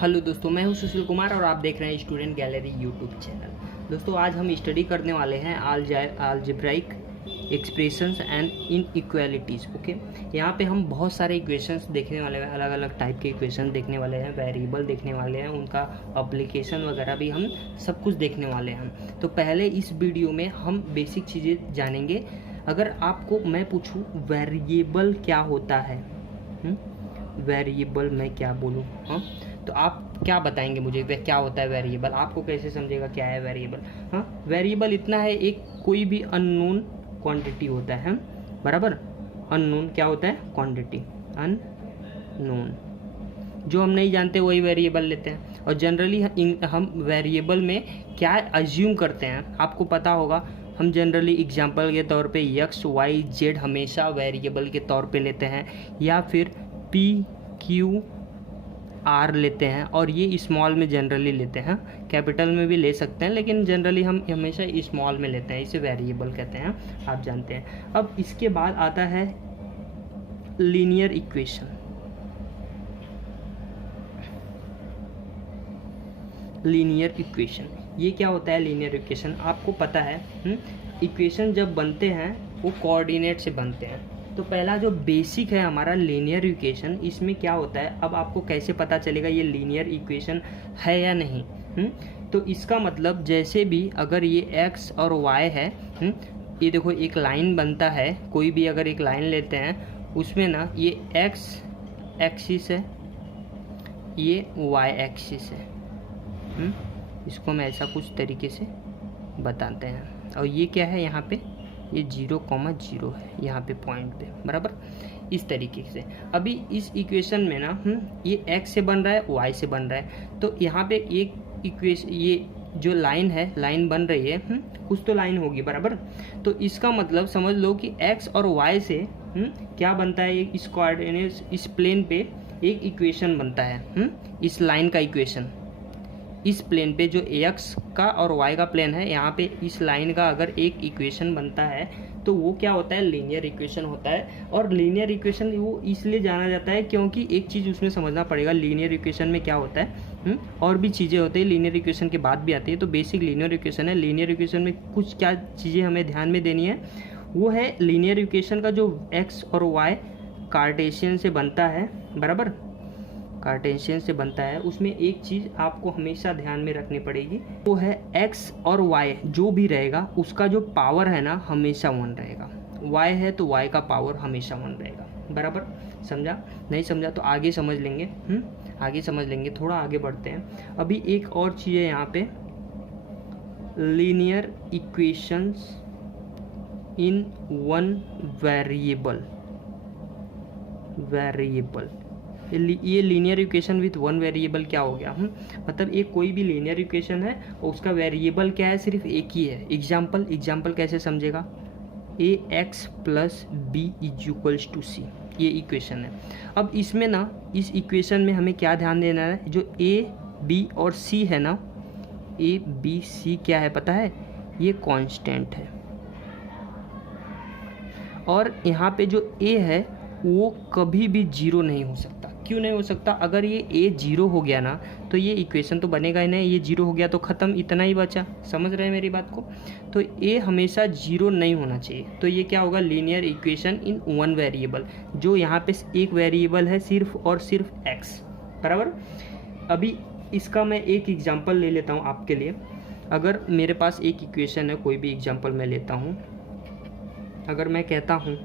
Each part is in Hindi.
हेलो दोस्तों, मैं हूं सुशील कुमार और आप देख रहे हैं स्टूडेंट गैलरी यूट्यूब चैनल। दोस्तों, आज हम स्टडी करने वाले हैं algebraic expressions and inequalities. Okay, यहाँ पे हम बहुत सारे इक्वेशंस देखने वाले हैं, अलग अलग टाइप के इक्वेशन देखने वाले हैं, वेरिएबल देखने वाले हैं, उनका एप्लीकेशन वगैरह भी हम सब कुछ देखने वाले हैं। तो पहले इस वीडियो में हम बेसिक चीज़ें जानेंगे। अगर आपको मैं पूछूँ वेरिएबल क्या होता है, वेरिएबल मैं क्या बोलूँ, हाँ, तो आप क्या बताएंगे मुझे क्या होता है वेरिएबल? आपको कैसे समझेगा क्या है वेरिएबल? हाँ, वेरिएबल इतना है, एक कोई भी अननोन क्वांटिटी होता है, बराबर। अननोन क्या होता है? क्वांटिटी, अननोन, जो हम नहीं जानते वही वेरिएबल लेते हैं। और जनरली हम वेरिएबल में क्या अज्यूम करते हैं, आपको पता होगा। हम जनरली एग्जांपल के तौर पे एक्स वाई जेड हमेशा वेरिएबल के तौर पे लेते हैं, या फिर पी क्यू आर लेते हैं, और ये स्मॉल में जनरली लेते हैं। कैपिटल में भी ले सकते हैं, लेकिन जनरली हम हमेशा स्मॉल में लेते हैं, इसे वेरिएबल कहते हैं, आप जानते हैं। अब इसके बाद आता है लीनियर इक्वेशन। लीनियर इक्वेशन ये क्या होता है? लीनियर इक्वेशन आपको पता है, इक्वेशन जब बनते हैं वो कोऑर्डिनेट से बनते हैं। तो पहला जो बेसिक है हमारा लीनियर इक्वेशन, इसमें क्या होता है, अब आपको कैसे पता चलेगा ये लीनियर इक्वेशन है या नहीं? तो इसका मतलब जैसे भी अगर ये x और y है, ये देखो एक लाइन बनता है, कोई भी अगर एक लाइन लेते हैं उसमें ना ये x एक्सिस है, ये y एक्सिस है। इसको मैं ऐसा कुछ तरीके से बताते हैं। और ये क्या है, यहाँ पे ये 0,0 है, यहाँ पे पॉइंट पे, बराबर। इस तरीके से अभी इस इक्वेशन में ना ये x से बन रहा है, y से बन रहा है। तो यहाँ पे एक इक्वेशन, ये जो लाइन है, लाइन बन रही है, कुछ तो लाइन होगी, बराबर। तो इसका मतलब समझ लो कि x और y से क्या बनता है, इस कोऑर्डिनेट, इस प्लेन पे एक इक्वेशन बनता है, इस लाइन का इक्वेशन। इस प्लेन पे जो x का और y का प्लेन है, यहाँ पे इस लाइन का अगर एक इक्वेशन बनता है तो वो क्या होता है? लीनियर इक्वेशन होता है। और लीनियर इक्वेशन वो इसलिए जाना जाता है क्योंकि एक चीज़ उसमें समझना पड़ेगा, लीनियर इक्वेशन में क्या होता है, और भी चीज़ें होती है, लीनियर इक्वेशन के बाद भी आती है। तो बेसिक लीनियर इक्वेशन है। लीनियर इक्वेशन में कुछ क्या चीज़ें हमें ध्यान में देनी है, वो है लीनियर इक्वेशन का जो x और y कार्टेशियन से बनता है, बराबर, कार्टेशियन से बनता है, उसमें एक चीज़ आपको हमेशा ध्यान में रखनी पड़ेगी, वो है x और y जो भी रहेगा उसका जो पावर है ना हमेशा 1 रहेगा। y है तो y का पावर हमेशा 1 रहेगा, बराबर। समझा? नहीं समझा तो आगे समझ लेंगे, आगे समझ लेंगे। थोड़ा आगे बढ़ते हैं। अभी एक और चीज़ है यहाँ पे, linear equations in one variable. ये linear equation with one variable क्या हो गया? मतलब एक कोई भी लीनियर इक्वेशन है और उसका वेरिएबल क्या है? सिर्फ एक ही है। एग्जाम्पल कैसे समझेगा? ax plus b is to c, ये इक्वेशन है। अब इसमें ना, इस इक्वेशन में हमें क्या ध्यान देना है, जो a b और c है ना, a b c क्या है पता है? ये कांस्टेंट है। और यहाँ पे जो a है वो कभी भी 0 नहीं हो सकता। क्यों नहीं हो सकता? अगर ये a 0 हो गया ना तो ये इक्वेशन तो बनेगा ही नहीं। ये 0 हो गया तो ख़त्म, इतना ही बचा। समझ रहे हैं मेरी बात को? तो a हमेशा 0 नहीं होना चाहिए। तो ये क्या होगा? लीनियर इक्वेशन इन वन वेरिएबल, जो यहाँ पे एक वेरिएबल है सिर्फ और सिर्फ x, बराबर। अभी इसका मैं एक एग्जाम्पल ले लेता हूँ आपके लिए। अगर मेरे पास एक इक्वेशन है, कोई भी एग्जाम्पल मैं लेता हूँ। अगर मैं कहता हूँ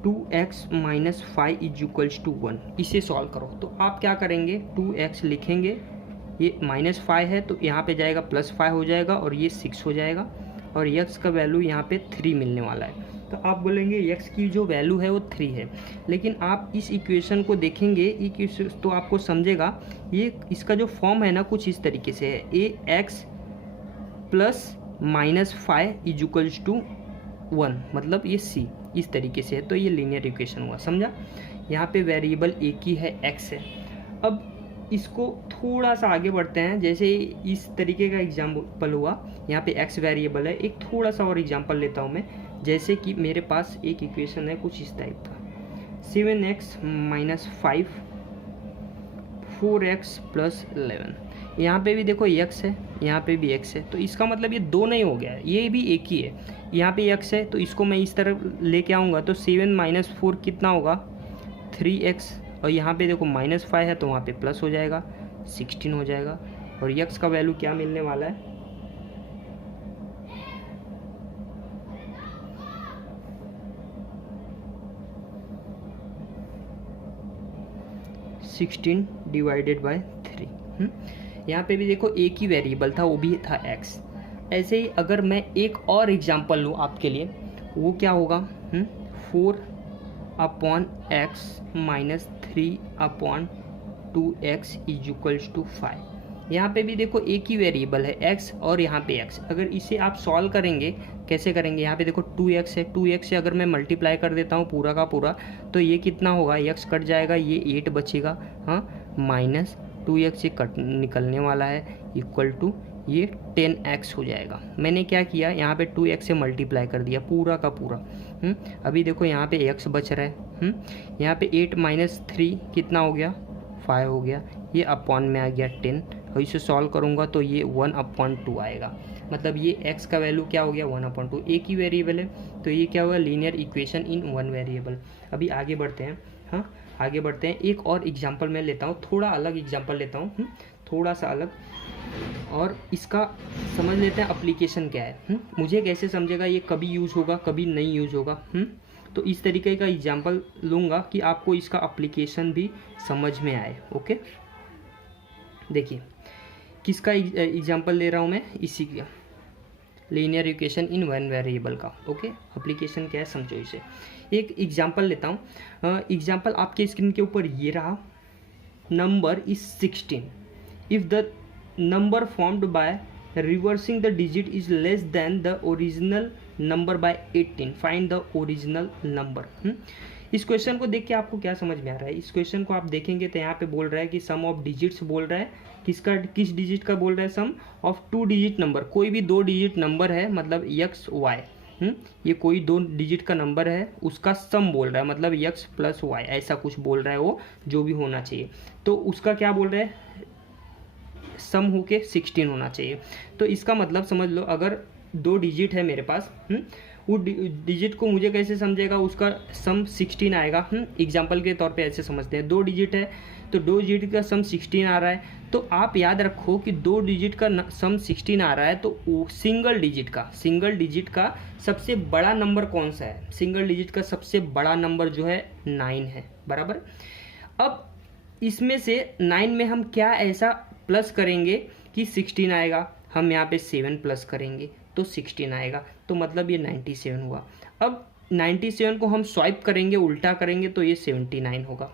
2x minus 5 is equals to 1, इसे सॉल्व करो, तो आप क्या करेंगे? 2x लिखेंगे, ये माइनस 5 है तो यहाँ पे जाएगा प्लस 5 हो जाएगा, और ये 6 हो जाएगा, और x का वैल्यू यहाँ पे 3 मिलने वाला है। तो आप बोलेंगे x की जो वैल्यू है वो 3 है, लेकिन आप इस इक्वेशन को देखेंगे तो आपको समझेगा ये इसका जो फॉर्म है ना कुछ इस तरीके से है, ax plus minus 5 is equals to 1, मतलब ये c इस तरीके से है। तो ये लीनियर इक्वेशन हुआ, समझा? यहाँ पे वेरिएबल एक ही है, x है। अब इसको थोड़ा सा आगे बढ़ते हैं। जैसे इस तरीके का एग्जाम्पल हुआ, यहाँ पे x वेरिएबल है। एक थोड़ा सा और एग्जाम्पल लेता हूँ मैं। जैसे कि मेरे पास एक इक्वेशन है कुछ इस टाइप का, 7x माइनस 5 4x प्लस 11। यहाँ पे भी देखो x है, यहाँ पे भी x है, तो इसका मतलब ये दो नहीं हो गया है, ये भी एक ही है। यहाँ पे x है तो इसको मैं इस तरह लेके आऊँगा तो 7 माइनस 4 कितना होगा 3x, और यहाँ पे देखो -5 है तो वहाँ पे प्लस हो जाएगा 16 हो जाएगा। और x का वैल्यू क्या मिलने वाला है 16 डिवाइडेड बाय 3। यहाँ पे भी देखो एक ही वेरिएबल था, वो भी था x। ऐसे ही अगर मैं एक और एग्जांपल लूँ आपके लिए, वो क्या होगा 4/x minus 3/2x is equals to 5। यहाँ पे भी देखो एक ही वेरिएबल है x और यहाँ पे x। अगर इसे आप सॉल्व करेंगे, कैसे करेंगे, यहाँ पे देखो 2x है, 2x से अगर मैं मल्टीप्लाई कर देता हूँ पूरा का पूरा तो ये कितना होगा, x कट जाएगा, ये 8 बचेगा, हाँ, माइनस 2x से कट निकलने वाला है इक्वल टू ये 10x हो जाएगा। मैंने क्या किया, यहाँ पे 2x से मल्टीप्लाई कर दिया पूरा का पूरा। अभी देखो यहाँ पे x बच रहा है, यहाँ पे 8 माइनस 3 कितना हो गया 5 हो गया, ये अपॉन में आ गया 10, और इसे सॉल्व करूँगा तो ये 1/2 आएगा। मतलब ये x का वैल्यू क्या हो गया 1/2, एक ही वेरिएबल है तो ये क्या होगा लीनियर इक्वेशन इन वन वेरिएबल। अभी आगे बढ़ते हैं, हाँ आगे बढ़ते हैं। एक और एग्जांपल मैं लेता हूँ, थोड़ा अलग एग्जांपल लेता हूँ, थोड़ा सा अलग, और इसका समझ लेते हैं अप्लीकेशन क्या है। मुझे कैसे समझेगा ये कभी यूज़ होगा कभी नहीं यूज़ होगा। तो इस तरीके का एग्जांपल लूँगा कि आपको इसका अप्लीकेशन भी समझ में आए। ओके, देखिए किसका एग्जांपल ले रहा हूँ मैं, इसी का लीनियर इक्वेशन इन वन वेरिएबल का। ओके, एप्लीकेशन क्या है समझो इसे। एक एग्जांपल लेता हूँ, एग्जांपल आपके स्क्रीन के ऊपर ये रहा, number is 16 if the number formed by reversing the digit is less than the original number by 18, find the original number। इस क्वेश्चन को देख के आपको क्या समझ में आ रहा है, इस क्वेश्चन को आप देखेंगे तो यहाँ पे बोल रहा है कि सम ऑफ डिजिट्स बोल रहा है, किस डिजिट का बोल रहा है, सम ऑफ 2 डिजिट नंबर, कोई भी 2 डिजिट नंबर है मतलब x y, ये कोई 2 डिजिट का नंबर है उसका सम बोल रहा है, मतलब x प्लस y ऐसा कुछ बोल रहा है, वो जो भी होना चाहिए। तो उसका क्या बोल रहा है, सम होके 16 होना चाहिए। तो इसका मतलब समझ लो अगर 2 डिजिट है मेरे पास, वो डिजिट को मुझे कैसे समझेगा, उसका सम 16 आएगा। एग्जांपल के तौर पे ऐसे समझते हैं, 2 डिजिट है तो 2 डिजिट का सम 16 आ रहा है। तो आप याद रखो कि 2 डिजिट का सम 16 आ रहा है तो सिंगल डिजिट का सबसे बड़ा नंबर कौन सा है, सिंगल डिजिट का सबसे बड़ा नंबर जो है 9 है, बराबर। अब इसमें से 9 में हम क्या ऐसा प्लस करेंगे कि 16 आएगा, हम यहाँ पे 7 प्लस करेंगे तो 16 आएगा, तो मतलब ये 97 हुआ। अब 97 को हम स्वाइप करेंगे, उल्टा करेंगे तो ये 79 होगा।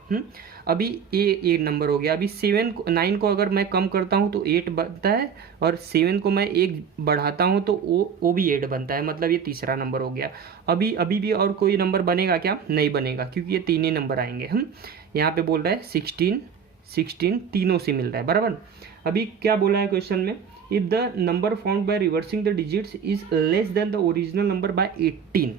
अभी ये नंबर हो गया। अभी 9 को अगर मैं कम करता हूँ तो 8 बनता है, और 7 को मैं 1 बढ़ाता हूँ तो वो भी 8 बनता है, मतलब ये तीसरा नंबर हो गया। अभी भी और कोई नंबर बनेगा क्या, नहीं बनेगा, क्योंकि ये 3 ही नंबर आएंगे। यहाँ पे बोल रहा है 16 तीनों से मिल रहा है, बराबर। अभी क्या बोला है क्वेश्चन में, if the number found by reversing the digits is less than the original number by 18,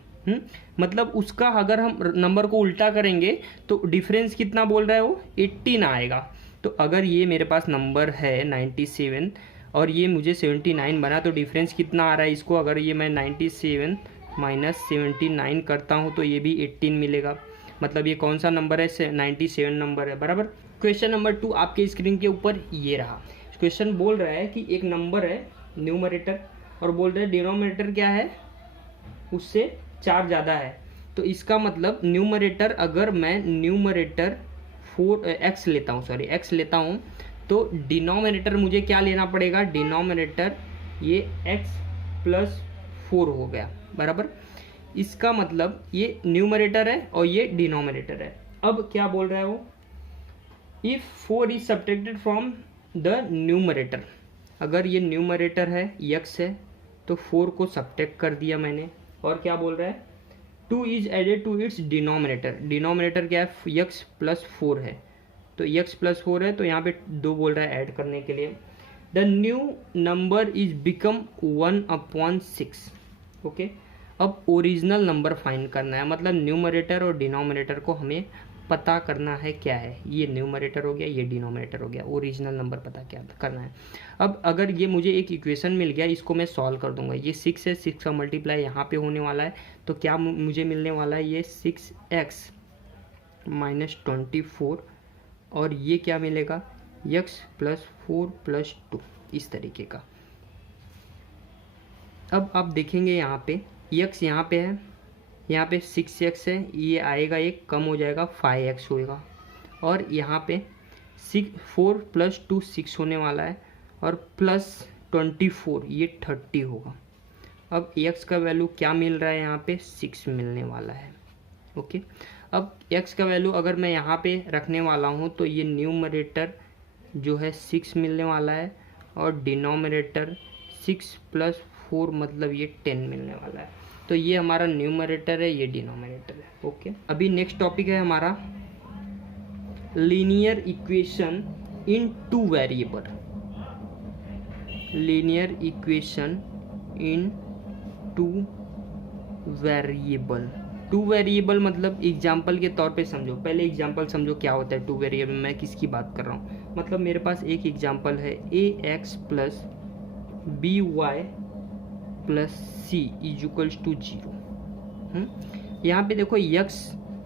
मतलब उसका अगर हम नंबर को उल्टा करेंगे तो डिफरेंस कितना बोल रहा है वो 18 आएगा। तो अगर ये मेरे पास नंबर है 97 और ये मुझे 79 बना तो डिफरेंस कितना आ रहा है, इसको अगर ये मैं 97 माइनस 79 करता हूँ तो ये भी 18 मिलेगा, मतलब ये कौन सा नंबर है, 97 नंबर है, बराबर। क्वेश्चन नंबर 2 आपके स्क्रीन के ऊपर ये रहा। क्वेश्चन बोल रहा है कि एक नंबर है न्यूमरेटर और बोल रहा है डिनोमिनेटर क्या है, उससे 4 ज़्यादा है। तो इसका मतलब न्यूमरेटर, अगर मैं न्यूमरेटर x लेता हूँ तो डिनोमिनेटर मुझे क्या लेना पड़ेगा, डिनोमिनेटर ये x प्लस 4 हो गया, बराबर। इसका मतलब ये न्यूमरेटर है और ये डिनोमिनेटर है। अब क्या बोल रहा है वो, if 4 is subtracted from the numerator, अगर ये न्यूमरेटर है x है तो 4 को सब्ट्रैक्ट कर दिया मैंने, और क्या बोल रहा है 2 is added to its denominator, denominator क्या है x प्लस 4 है, तो x प्लस 4 है तो यहाँ पे 2 बोल रहा है ऐड करने के लिए। The new number is become 1/6। Okay, अब ओरिजिनल नंबर फाइंड करना है, मतलब न्यूमरेटर और डिनोमिनेटर को हमें पता करना है क्या है, ये न्यूमरेटर हो गया, ये डिनोमिनेटर हो गया, ओरिजिनल नंबर पता क्या करना है। अब अगर ये मुझे एक इक्वेशन मिल गया, इसको मैं सॉल्व कर दूंगा। ये 6 है, 6 का मल्टीप्लाई यहाँ पे होने वाला है, तो क्या मुझे मिलने वाला है, ये 6x माइनस 24, और ये क्या मिलेगा, x प्लस 4 प्लस 2, इस तरीके का। अब आप देखेंगे यहाँ पे x यहाँ पे है, यहाँ पे 6x है, ये आएगा, एक कम हो जाएगा, 5x होएगा, और यहाँ पे 4 प्लस 2 6 होने वाला है, और प्लस 24 ये 30 होगा। अब x का वैल्यू क्या मिल रहा है, यहाँ पे 6 मिलने वाला है। ओके, अब x का वैल्यू अगर मैं यहाँ पे रखने वाला हूँ तो ये न्यूमरेटर जो है 6 मिलने वाला है, और डिनोमिनेटर 6 प्लस 4 मतलब ये 10 मिलने वाला है। तो ये हमारा न्यूमरेटर है, ये डिनोमिनेटर है। ओके, अभी नेक्स्ट टॉपिक है हमारा linear equation in two variable. Linear equation in two variable. Two variable मतलब एग्जाम्पल के तौर पे समझो, पहले एग्जाम्पल समझो क्या होता है टू वेरिएबल, मैं किसकी बात कर रहा हूँ। मतलब मेरे पास एक एग्जाम्पल है ax plus b y plus c is equals to 0। यहाँ पे देखो x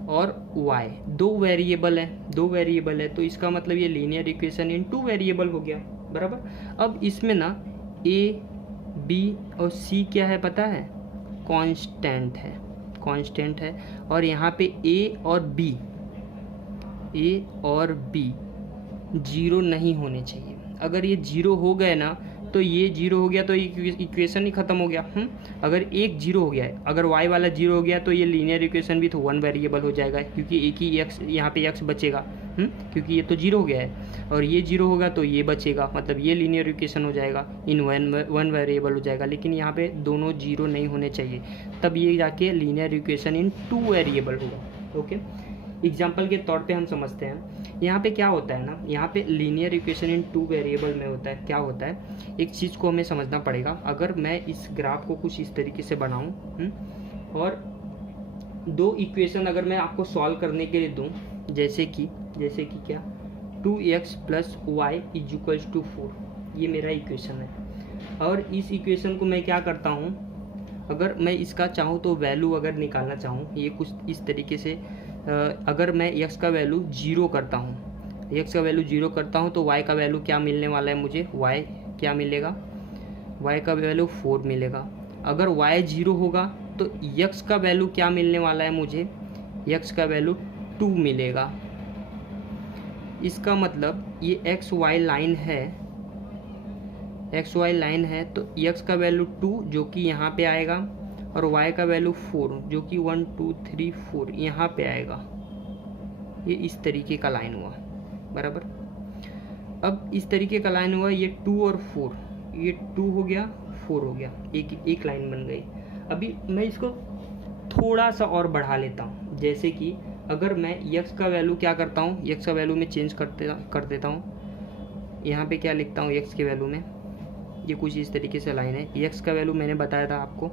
और y दो वेरिएबल है, तो इसका मतलब ये linear equation in two variable हो गया, बराबर। अब इसमें ना a b और c क्या है पता है, कांस्टेंट है, और यहाँ पे a और b 0 नहीं होने चाहिए। अगर ये 0 हो गए ना तो ये 0 हो गया तो इक्वेशन ही ख़त्म हो गया। अगर एक 0 हो गया है, अगर y वाला 0 हो गया तो ये लीनियर इक्वेशन भी तो वन वेरिएबल हो जाएगा, क्योंकि एक ही x यहाँ पे x बचेगा, क्योंकि ये तो 0 हो गया है, और ये 0 होगा तो ये बचेगा, मतलब ये लीनियर इक्वेशन हो जाएगा, इन वन वेरिएबल हो जाएगा। लेकिन यहाँ पे दोनों 0 नहीं होने चाहिए, तब ये जाके linear equation in two variable होगा। ओके, एग्जाम्पल के तौर पे हम समझते हैं। यहाँ पे क्या होता है ना, यहाँ पे linear equation in two variable में होता है, क्या होता है, एक चीज़ को हमें समझना पड़ेगा। अगर मैं इस ग्राफ को कुछ इस तरीके से बनाऊँ और दो इक्वेशन अगर मैं आपको सॉल्व करने के लिए दूँ, जैसे कि क्या 2x plus y is equals to 4, ये मेरा इक्वेशन है। और इस इक्वेशन को मैं क्या करता हूँ, अगर मैं इसका चाहूँ तो वैल्यू अगर निकालना चाहूँ, ये कुछ इस तरीके से, अगर मैं x का वैल्यू 0 करता हूँ, तो y का वैल्यू क्या मिलने वाला है मुझे, y क्या मिलेगा, y का वैल्यू 4 मिलेगा। अगर y 0 होगा तो x का वैल्यू क्या मिलने वाला है मुझे, x का वैल्यू 2 मिलेगा। इसका मतलब ये एक्स वाई लाइन है, तो x का वैल्यू 2 जो कि यहाँ पे आएगा, और y का वैल्यू 4 जो कि 1 2 3 4 यहाँ पे आएगा। ये इस तरीके का लाइन हुआ, बराबर। अब इस तरीके का लाइन हुआ, ये 2 और 4, ये 2 हो गया 4 हो गया, एक लाइन बन गई। अभी मैं इसको थोड़ा सा और बढ़ा लेता हूँ, जैसे कि अगर मैं x का वैल्यू क्या करता हूँ, x का वैल्यू में चेंज कर देता हूँ। यहाँ पे क्या लिखता हूँ x के वैल्यू में, ये कुछ इस तरीके से लाइन है। x का वैल्यू मैंने बताया था आपको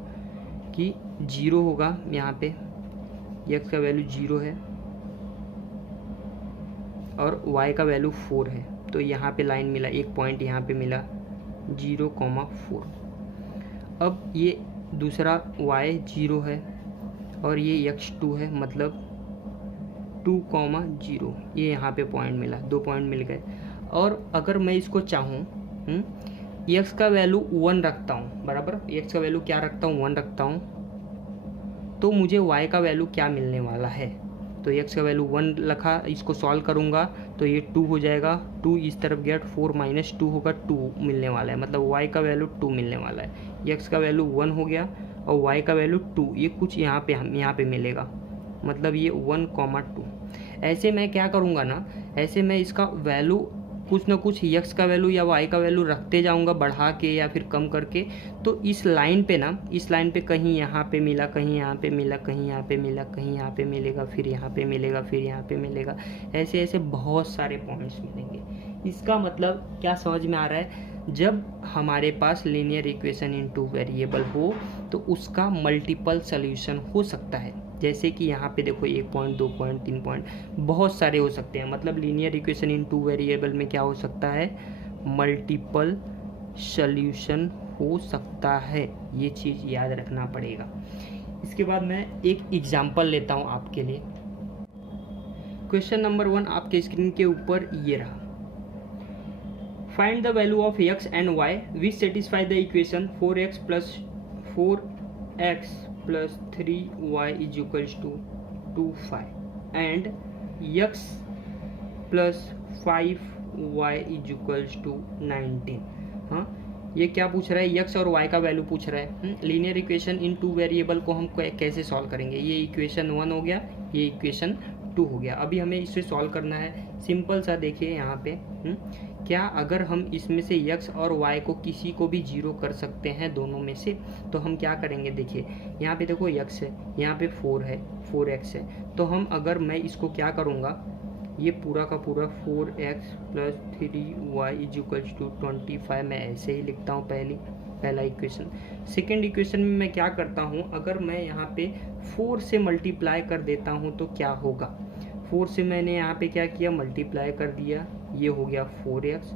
कि 0 होगा, यहाँ पे x का वैल्यू 0 है और y का वैल्यू 4 है, तो यहाँ पे लाइन मिला, एक पॉइंट यहाँ पे मिला 0,4। अब ये दूसरा y 0 है और ये x2 है, मतलब 2,0, ये यहाँ पे पॉइंट मिला, 2 पॉइंट मिल गए। और अगर मैं इसको चाहूँ x का वैल्यू 1 रखता हूँ, बराबर, x का वैल्यू क्या रखता हूँ, 1 रखता हूँ, तो मुझे y का वैल्यू क्या मिलने वाला है, तो x का वैल्यू 1 रखा, इसको सॉल्व करूँगा तो ये 2 हो जाएगा, 2 इस तरफ गया, 4 माइनस 2 होगा, 2 मिलने वाला है, मतलब y का वैल्यू 2 मिलने वाला है। x का वैल्यू 1 हो गया और y का वैल्यू 2, ये कुछ यहाँ पे मिलेगा, मतलब ये 1,2। ऐसे मैं क्या करूँगा ना, ऐसे मैं इसका वैल्यू कुछ ना कुछ x का वैल्यू या y का वैल्यू रखते जाऊँगा, बढ़ा के या फिर कम करके। तो इस लाइन पे कहीं यहाँ पे मिला, कहीं यहाँ पे मिला, कहीं यहाँ पे मिला, कहीं यहाँ पे मिलेगा, फिर यहाँ पे मिलेगा, फिर यहाँ पे मिलेगा, ऐसे ऐसे बहुत सारे पॉइंट्स मिलेंगे। इसका मतलब क्या समझ में आ रहा है, जब हमारे पास linear equation in two variable हो तो उसका मल्टीपल सॉल्यूशन हो सकता है। जैसे कि यहाँ पे देखो 1 पॉइंट, 2 पॉइंट, 3 पॉइंट, बहुत सारे हो सकते हैं। मतलब लीनियर इक्वेशन इन 2 वेरिएबल में क्या हो सकता है, मल्टीपल सॉल्यूशन हो सकता है। ये चीज़ याद रखना पड़ेगा। इसके बाद मैं एक एग्जांपल लेता हूँ आपके लिए। क्वेश्चन नंबर 1 आपके स्क्रीन के ऊपर ये रहा। Find the value of x and y which satisfy the equation 4x plus 3y is equals to 25 and x plus 5y is equals to 19। हाँ, ये क्या पूछ रहा है, x और y का वैल्यू पूछ रहा है। लीनियर इक्वेशन इन 2 वेरिएबल को हम कैसे सॉल्व करेंगे। ये इक्वेशन 1 हो गया, ये इक्वेशन 2 हो गया। अभी हमें इसे सॉल्व करना है। सिंपल सा देखिए यहाँ पे, क्या अगर हम इसमें से x और y को किसी को भी 0 कर सकते हैं दोनों में से, तो हम क्या करेंगे। देखिए यहाँ पे देखो x है, यहाँ पे 4 है, 4x है। तो हम अगर मैं इसको क्या करूँगा, ये पूरा का पूरा 4x plus 3y is equals to 25 मैं ऐसे ही लिखता हूँ पहला इक्वेशन। सेकेंड इक्वेशन में मैं क्या करता हूँ, अगर मैं यहाँ पे 4 से मल्टीप्लाई कर देता हूँ तो क्या होगा। 4 से मैंने यहाँ पे क्या किया, मल्टीप्लाई कर दिया, ये हो गया 4x,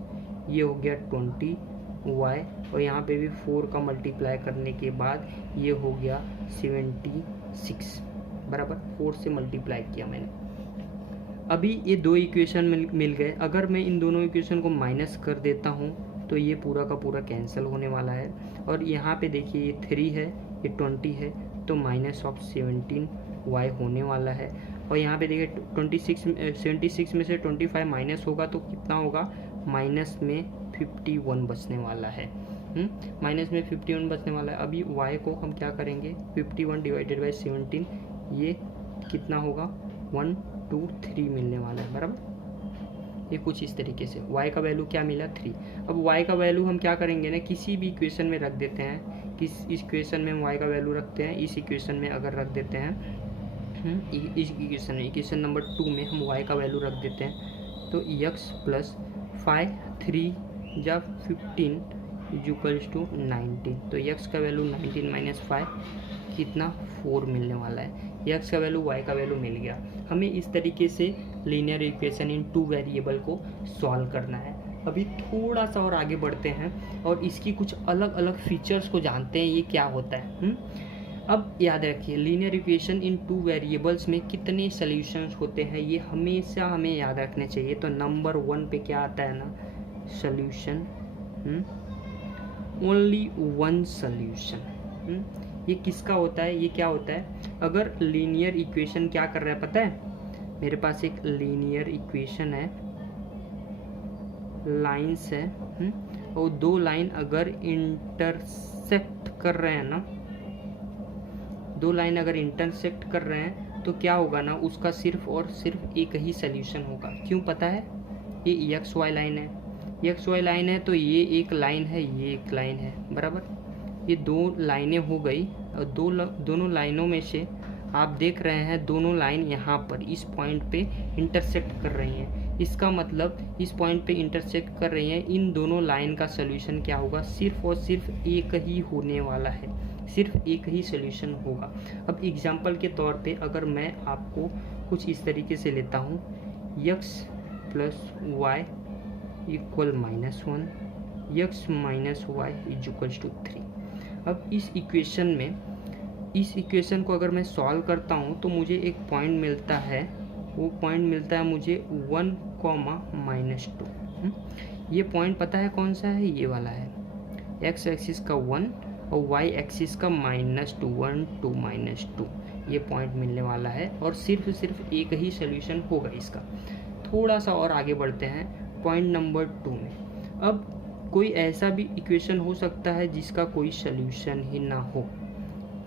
ये हो गया 20y, और यहाँ पे भी 4 का मल्टीप्लाई करने के बाद ये हो गया 76 बराबर। 4 से मल्टीप्लाई किया मैंने। अभी ये 2 इक्वेशन मिल गए। अगर मैं इन दोनों इक्वेशन को माइनस कर देता हूँ तो ये पूरा का पूरा कैंसिल होने वाला है। और यहाँ पे देखिए ये 3 है, ये 20 है, तो माइनस ऑफ 17y होने वाला है। और यहाँ पे देखिए 76 में से 25 माइनस होगा तो कितना होगा, माइनस में 51 बचने वाला है। माइनस में 51 बचने वाला है। अभी y को हम क्या करेंगे, 51 डिवाइडेड बाई 17, ये कितना होगा, 1 2 3 मिलने वाला है बराबर। ये कुछ इस तरीके से y का वैल्यू क्या मिला, 3। अब y का वैल्यू हम क्या करेंगे ना, किसी भी इक्वेशन में रख देते हैं। किस इक्वेशन में हम y का वैल्यू रखते हैं, इस इक्वेशन में अगर रख देते हैं, इस इक्वेशन नंबर 2 में हम y का वैल्यू रख देते हैं, तो x प्लस 5 3 या 15 इक्वल्स टू 19। तो x का वैल्यू 19 माइनस 5 कितना, 4 मिलने वाला है। x का वैल्यू y का वैल्यू मिल गया। हमें इस तरीके से लीनियर इक्वेशन इन 2 वेरिएबल को सॉल्व करना है। अभी थोड़ा सा और आगे बढ़ते हैं और इसकी कुछ अलग अलग फीचर्स को जानते हैं, ये क्या होता है। अब याद रखिए, लीनियर इक्वेशन इन 2 वेरिएबल्स में कितने सॉल्यूशंस होते हैं, ये हमेशा हमें याद रखने चाहिए। तो नंबर 1 पे क्या आता है ना, सॉल्यूशन, ओनली 1 सॉल्यूशन। ये किसका होता है, ये क्या होता है, अगर लीनियर इक्वेशन क्या कर रहा है पता है, मेरे पास एक लीनियर इक्वेशन है, लाइंस है, और 2 लाइन अगर इंटरसेक्ट कर रहे हैं ना, 2 लाइन अगर इंटरसेक्ट कर रहे हैं तो क्या होगा ना, उसका सिर्फ और सिर्फ एक ही सॉल्यूशन होगा। क्यों पता है, ये एक्स वाई लाइन है, एक्स वाई लाइन है, तो ये एक लाइन है, ये एक लाइन है बराबर। ये 2 लाइनें हो गई, और दोनों लाइनों में से आप देख रहे हैं दोनों लाइन यहाँ पर इस पॉइंट पे इंटरसेक्ट कर रही हैं। इसका मतलब इस पॉइंट पे इंटरसेक्ट कर रही हैं, इन दोनों लाइन का सॉल्यूशन क्या होगा, सिर्फ और सिर्फ एक ही होने वाला है, सिर्फ एक ही सॉल्यूशन होगा। अब एग्जांपल के तौर पे अगर मैं आपको कुछ इस तरीके से लेता हूँ, x plus y equal -1, x minus y is equals to 3। अब इस इक्वेशन को अगर मैं सॉल्व करता हूँ तो मुझे एक पॉइंट मिलता है, वो पॉइंट मिलता है मुझे 1, -2। ये पॉइंट पता है कौन सा है, ये वाला है, x एक्सिस का 1 और y एक्सिस का -2, 1 2 -2, ये पॉइंट मिलने वाला है। और सिर्फ एक ही सॉल्यूशन होगा इसका। थोड़ा सा और आगे बढ़ते हैं पॉइंट नंबर 2 में। अब कोई ऐसा भी इक्वेशन हो सकता है जिसका कोई सॉल्यूशन ही ना हो।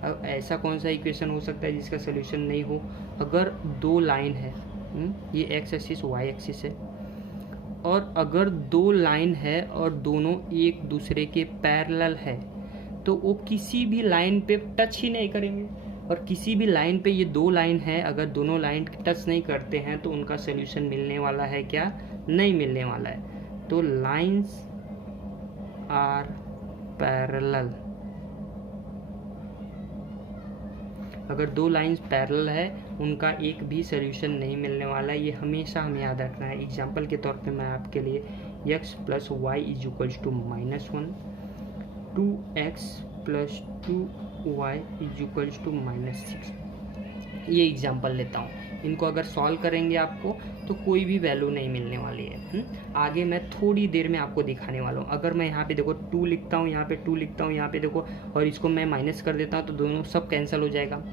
अब ऐसा कौन सा इक्वेशन हो सकता है जिसका सॉल्यूशन नहीं हो, अगर 2 लाइन है, ये x एक्सिस y एक्सिस है, और अगर 2 लाइन है और दोनों एक दूसरे के पैरेलल है, तो वो किसी भी लाइन पे टच ही नहीं करेंगे। और किसी भी लाइन पे, ये 2 लाइन है, अगर दोनों लाइन टच नहीं करते हैं तो उनका सॉल्यूशन मिलने वाला है क्या, नहीं मिलने वाला है। तो लाइंस आर पैरेलल, अगर दो लाइंस पैरेलल है उनका एक भी सोल्यूशन नहीं मिलने वाला है, ये हमेशा हमें याद रखना है। एग्जांपल के तौर पे मैं आपके लिए x plus y is equals to -1, 2x plus 2y is equals to -6, ये एग्जांपल लेता हूँ। इनको अगर सॉल्व करेंगे आपको तो कोई भी वैल्यू नहीं मिलने वाली है। आगे मैं थोड़ी देर में आपको दिखाने वाला हूँ। अगर मैं यहाँ पे देखो 2 लिखता हूँ, यहाँ पे 2 लिखता हूँ, यहाँ पे देखो, और इसको मैं माइनस कर देता हूँ तो दोनों सब कैंसिल हो जाएगा।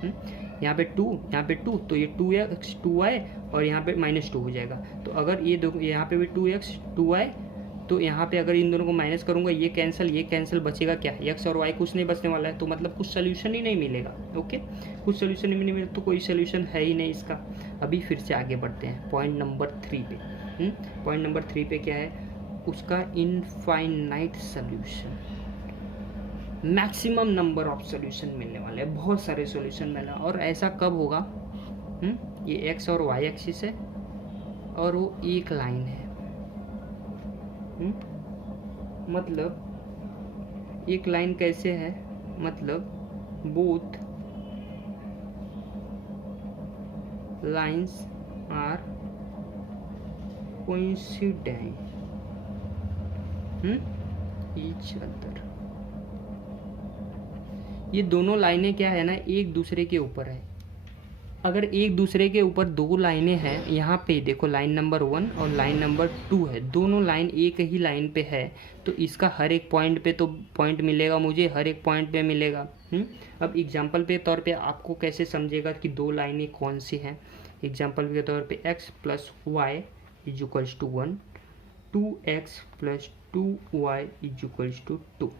यहाँ पे 2, यहाँ पे 2, तो ये 2x 2y और यहाँ पे -2 हो जाएगा। तो अगर ये देखो यहाँ पे भी 2x 2y, तो यहाँ पे अगर इन दोनों को माइनस करूँगा, ये कैंसिल, बचेगा क्या, x और y कुछ नहीं बचने वाला है, तो मतलब कुछ सोल्यूशन ही नहीं मिलेगा। ओके, कुछ सोल्यूशन नहीं मिलेगा तो कोई सोल्यूशन है ही नहीं इसका। अभी फिर से आगे बढ़ते हैं पॉइंट नंबर 3 पे। पॉइंट नंबर 3 पे क्या है, उसका infinite solution, maximum number of solution मिलने वाले हैं, बहुत सारे सोल्यूशन मिलने। और ऐसा कब होगा, ये x और y एक्सिस है और वो एक लाइन है, मतलब एक लाइन कैसे है, मतलब both lines are coincident each other. ये दोनों लाइनें क्या है ना, एक दूसरे के ऊपर है। अगर एक दूसरे के ऊपर दो लाइनें हैं, यहाँ पे देखो लाइन नंबर 1 और लाइन नंबर 2 है, दोनों लाइन एक ही लाइन पे है, तो इसका हर एक पॉइंट पे तो पॉइंट मिलेगा, मुझे हर एक पॉइंट पे मिलेगा। अब एग्जांपल के तौर पे आपको कैसे समझेगा कि दो लाइनें कौन सी हैं। एग्जांपल के तौर पे x plus y is equals to 1, 2x plus 2y is equals to 2,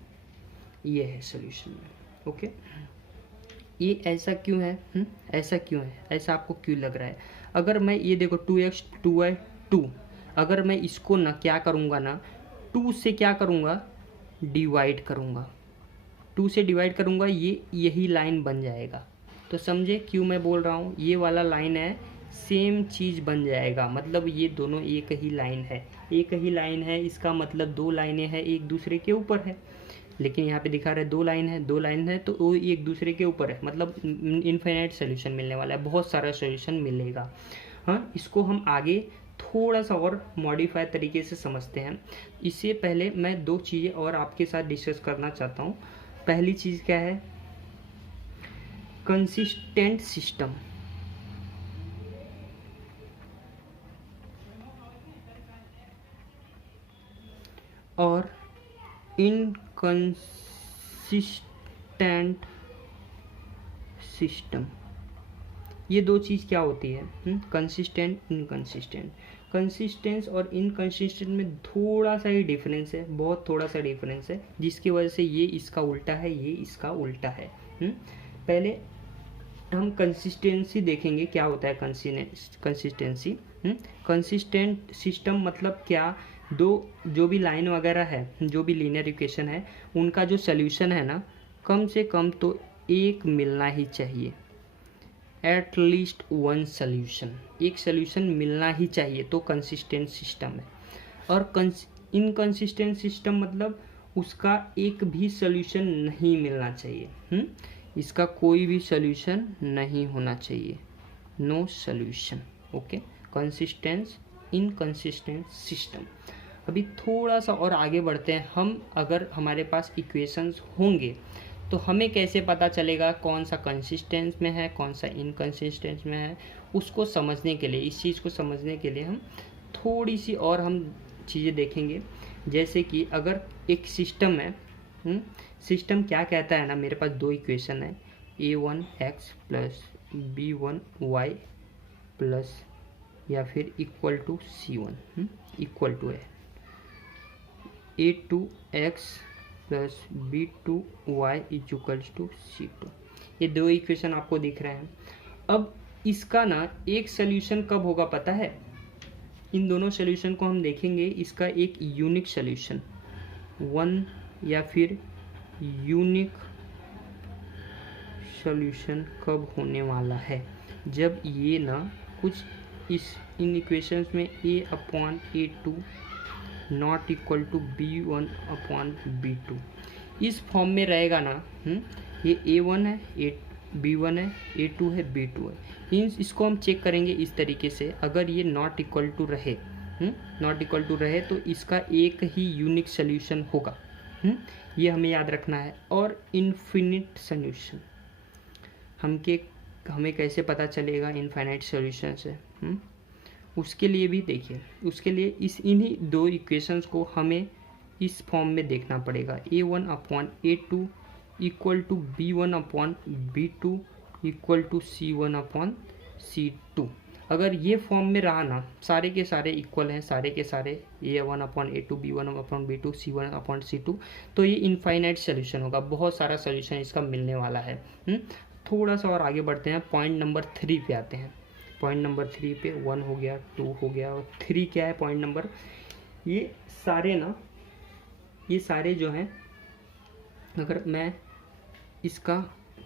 ये है सोल्यूशन में। ओके, ये ऐसा क्यों है, ऐसा क्यों है, ऐसा आपको क्यों लग रहा है। अगर मैं ये देखो 2x 2y 2, अगर मैं इसको ना क्या करूँगा ना, 2 से क्या करूँगा, डिवाइड करूँगा, 2 से डिवाइड करूँगा, ये यही लाइन बन जाएगा। तो समझे क्यों मैं बोल रहा हूँ, ये वाला लाइन है, सेम चीज़ बन जाएगा, मतलब ये दोनों एक ही लाइन है, एक ही लाइन है, इसका मतलब दो लाइनें हैं एक दूसरे के ऊपर है। लेकिन यहाँ पे दिखा रहा है दो लाइन है तो वो एक दूसरे के ऊपर है, मतलब इनफाइनाइट सोल्यूशन मिलने वाला है, बहुत सारा सोल्यूशन मिलेगा। हाँ, इसको हम आगे थोड़ा सा और मॉडिफाई तरीके से समझते हैं। इससे पहले मैं दो चीज़ें और आपके साथ डिस्कस करना चाहता हूँ। पहली चीज़ क्या है, कंसिस्टेंट सिस्टम। और इनकंसिस्टेंट सिस्टम, ये दो चीज़ क्या होती है, कंसिस्टेंट इनकंसिस्टेंट। कंसिस्टेंस और इनकंसिस्टेंट में थोड़ा सा ही डिफरेंस है, बहुत थोड़ा सा डिफरेंस है, जिसकी वजह से ये इसका उल्टा है, ये इसका उल्टा है। पहले हम कंसिस्टेंसी देखेंगे, क्या होता है कंसिस्टेंसी। कंसिस्टेंट सिस्टम मतलब क्या, दो जो भी लाइन वगैरह है, जो भी लीनियर इक्वेशन है, उनका जो सोल्यूशन है ना, कम से कम तो एक मिलना ही चाहिए, एट लीस्ट वन सोल्यूशन, एक सोल्यूशन मिलना ही चाहिए, तो कंसिस्टेंट सिस्टम है। और इनकंसिस्टेंट सिस्टम मतलब उसका एक भी सोल्यूशन नहीं मिलना चाहिए, इसका कोई भी सोल्यूशन नहीं होना चाहिए, no solution. Okay, consistence inconsistent system. अभी थोड़ा सा और आगे बढ़ते हैं हम। अगर हमारे पास इक्वेशंस होंगे तो हमें कैसे पता चलेगा कौन सा कंसिस्टेंस में है, कौन सा इनकंसिस्टेंस में है, उसको समझने के लिए, इस चीज़ को समझने के लिए हम थोड़ी सी और हम चीज़ें देखेंगे। जैसे कि अगर एक सिस्टम है, सिस्टम क्या कहता है ना, मेरे पास दो इक्वेशन है, a1x प्लस b1y प्लस या फिर equal to c1, equal to है a2x plus b2y is equals to c2। ये दो इक्वेशन आपको दिख रहे हैं। अब इसका ना एक सोल्यूशन कब होगा पता है, इन दोनों सोल्यूशन को हम देखेंगे, इसका एक यूनिक सोल्यूशन, वन या फिर यूनिक सॉल्यूशन कब होने वाला है, जब ये ना कुछ इन इक्वेशंस में a/a2 not equal to b1/b2 इस फॉर्म में रहेगा ना। ये a1 है, B1 है, A2 है, B2 है। इसको हम चेक करेंगे इस तरीके से, अगर ये नॉट इक्वल टू रहे, नॉट इक्वल टू रहे तो इसका एक ही यूनिक सोल्यूशन होगा। ये हमें याद रखना है। और इन्फिनिट सोल्यूशन हमें कैसे पता चलेगा इनफाइनाइट सोल्यूशन से? उसके लिए भी देखिए, उसके लिए इन्हीं दो इक्वेशंस को हमें इस फॉर्म में देखना पड़ेगा। A1/A2 equal to B1/B2 equal to C1/C2। अगर ये फॉर्म में रहा ना, सारे के सारे इक्वल हैं, सारे के सारे A1/A2 B1/B2 C1/C2, तो ये इनफाइनाइट सोल्यूशन होगा। बहुत सारा सोल्यूशन इसका मिलने वाला है। थोड़ा सा और आगे बढ़ते हैं, पॉइंट नंबर 3 पे आते हैं। पॉइंट नंबर 3 पे 1 हो गया, 2 हो गया, और 3 क्या है पॉइंट नंबर? ये सारे जो हैं, अगर मैं इसका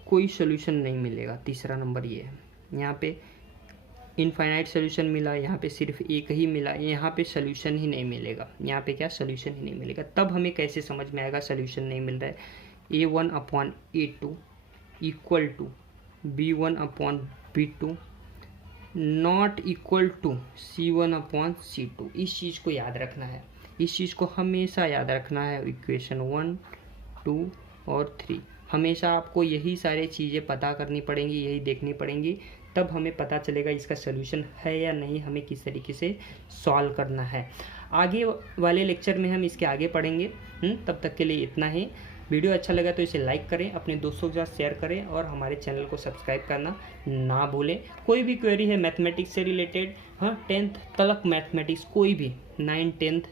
कोई सोल्यूशन नहीं मिलेगा। तीसरा नंबर ये है, यहाँ पे इनफाइनाइट सोल्यूशन मिला, यहाँ पे सिर्फ एक ही मिला, यहाँ पे सोल्यूशन ही नहीं मिलेगा। यहाँ पे क्या सोल्यूशन ही नहीं मिलेगा। तब हमें कैसे समझ में आएगा सोल्यूशन नहीं मिल रहा है? A1/A2 equal to B1/B2 not equal to C1/C2। इस चीज़ को याद रखना है, इस चीज़ को हमेशा याद रखना है। इक्वेशन 1, 2 और 3 हमेशा आपको यही सारी चीज़ें पता करनी पड़ेंगी, यही देखनी पड़ेंगी, तब हमें पता चलेगा इसका सोल्यूशन है या नहीं, हमें किस तरीके से सॉल्व करना है। आगे वाले लेक्चर में हम इसके आगे पढ़ेंगे। तब तक के लिए इतना ही। वीडियो अच्छा लगा तो इसे लाइक करें, अपने दोस्तों के साथ शेयर करें और हमारे चैनल को सब्सक्राइब करना ना भूलें। कोई भी क्वेरी है मैथमेटिक्स से रिलेटेड, 10th तक मैथमेटिक्स, कोई भी 9, 10th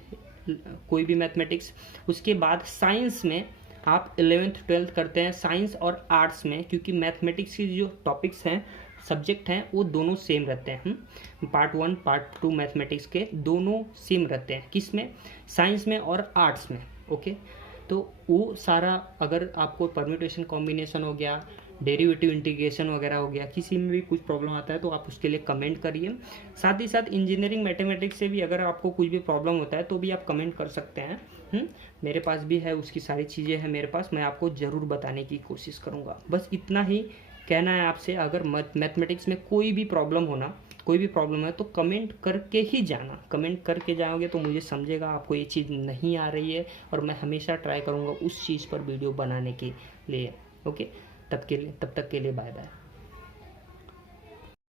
कोई भी मैथमेटिक्स, उसके बाद साइंस में आप 11th 12th करते हैं, साइंस और आर्ट्स में, क्योंकि मैथमेटिक्स की जो टॉपिक्स हैं, सब्जेक्ट हैं, वो दोनों सेम रहते हैं। पार्ट 1 पार्ट 2 मैथमेटिक्स के दोनों सेम रहते हैं। किस में? साइंस में और आर्ट्स में। ओके, तो वो सारा, अगर आपको परम्यूटेशन कॉम्बिनेशन हो गया, डेरिवेटिव इंटीग्रेशन वगैरह हो गया, किसी में भी कुछ प्रॉब्लम आता है तो आप उसके लिए कमेंट करिए। साथ ही साथ इंजीनियरिंग मैथमेटिक्स से भी अगर आपको कुछ भी प्रॉब्लम होता है तो भी आप कमेंट कर सकते हैं। मेरे पास भी है, उसकी सारी चीज़ें हैं मेरे पास, मैं आपको ज़रूर बताने की कोशिश करूँगा। बस इतना ही कहना है आपसे। अगर मैथमेटिक्स में कोई भी प्रॉब्लम है तो कमेंट करके ही जाना। कमेंट करके जाओगे तो मुझे समझेगा आपको ये चीज़ नहीं आ रही है, और मैं हमेशा ट्राई करूँगा उस चीज़ पर वीडियो बनाने के लिए। ओके, तब तक के लिए बाय बाय।